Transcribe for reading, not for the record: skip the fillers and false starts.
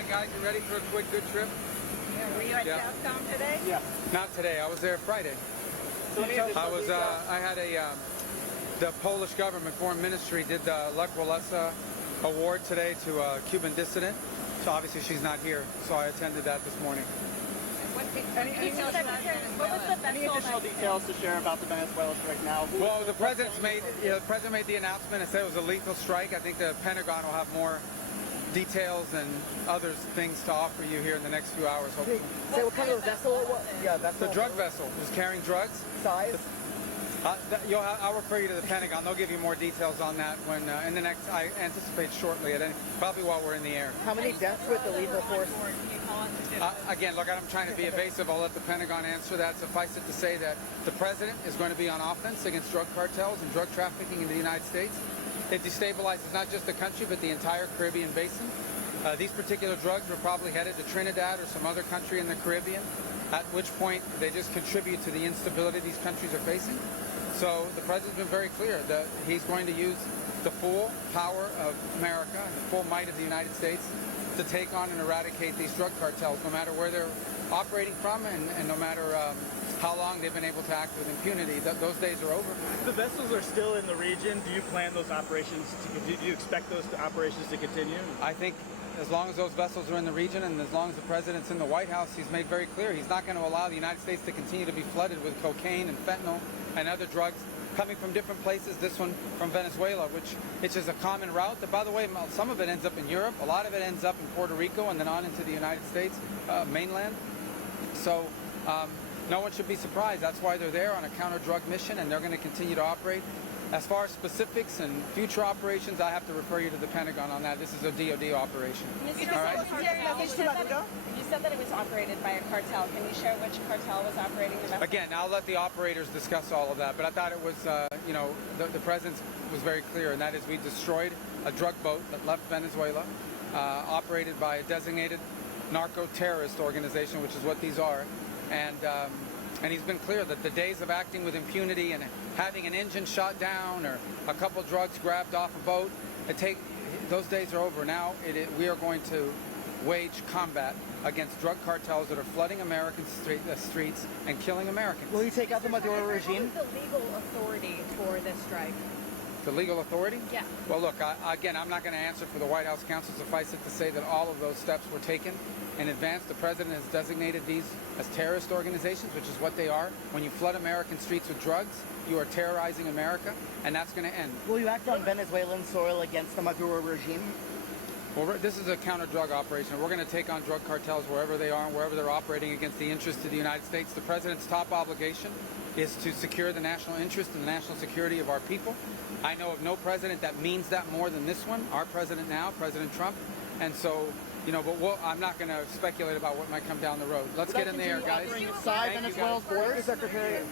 right, guys, you ready for a quick good trip? Yeah, were you at Southtown today? Yeah. Not today. I was there Friday. So I had the Polish government foreign ministry did the Lech Walesa award today to a Cuban dissident. So obviously she's not here. So I attended that this morning. Any additional details to share about the Venezuela strike now? Well, the president made the announcement and said it was a lethal strike. I think the Pentagon will have more details and other things to offer you here in the next few hours, hopefully. Say what kind of vessel it was? Yeah, vessel. The drug vessel was carrying drugs. Size? I'll refer you to the Pentagon. They'll give you more details on that when in the next. I anticipate shortly, probably while we're in the air. How many deaths with the lethal force? Again, look, I'm trying to be evasive. I'll let the Pentagon answer that. Suffice it to say that the president is going to be on offense against drug cartels and drug trafficking in the United States. It destabilizes not just the country, but the entire Caribbean basin. These particular drugs were probably headed to Trinidad or some other country in the Caribbean, at which point they just contribute to the instability these countries are facing. So the president's been very clear that he's going to use the full power of America and the full might of the United States to take on and eradicate these drug cartels, no matter where they're operating from and no matter how long they've been able to act with impunity. Those days are over. The vessels are still in the region. Do you plan those operations to continue? Do you expect those operations to continue? I think as long as those vessels are in the region and as long as the president's in the White House, he's made very clear he's not going to allow the United States to continue to be flooded with cocaine and fentanyl and other drugs coming from different places, this one from Venezuela, which is a common route. That, by the way, some of it ends up in Europe, a lot of it ends up in Puerto Rico and then on into the United States mainland. So no one should be surprised. That's why they're there on a counter-drug mission, and they're going to continue to operate. As far as specifics and future operations, I have to refer you to the Pentagon on that. This is a DoD operation. Mr. You said that it was operated by a cartel. Can you share which cartel was operating the vessel? Again, I'll let the operators discuss all of that, but I thought it was, the president was very clear, and that is we destroyed a drug boat that left Venezuela, operated by a designated narco-terrorist organization, which is what these are. And he's been clear that the days of acting with impunity and having an engine shot down or a couple drugs grabbed off a boat, those days are over. Now we are going to wage combat against drug cartels that are flooding American streets and killing Americans. Will you take out the Maduro regime? What is the legal authority for this strike? The legal authority? Yeah. Well, look, again, I'm not going to answer for the White House counsel. Suffice it to say that all of those steps were taken in advance. The president has designated these as terrorist organizations, which is what they are. When you flood American streets with drugs, you are terrorizing America, and that's going to end. Will you act on Venezuelan soil against the Maduro regime? Well, this is a counter-drug operation. We're going to take on drug cartels wherever they are and wherever they're operating against the interests of the United States. The president's top obligation is to secure the national interest and the national security of our people. I know of no president that means that more than this one, our president now, President Trump. And so, but I'm not going to speculate about what might come down the road. Let's get in there, guys. Side Venezuela's borders, Secretary.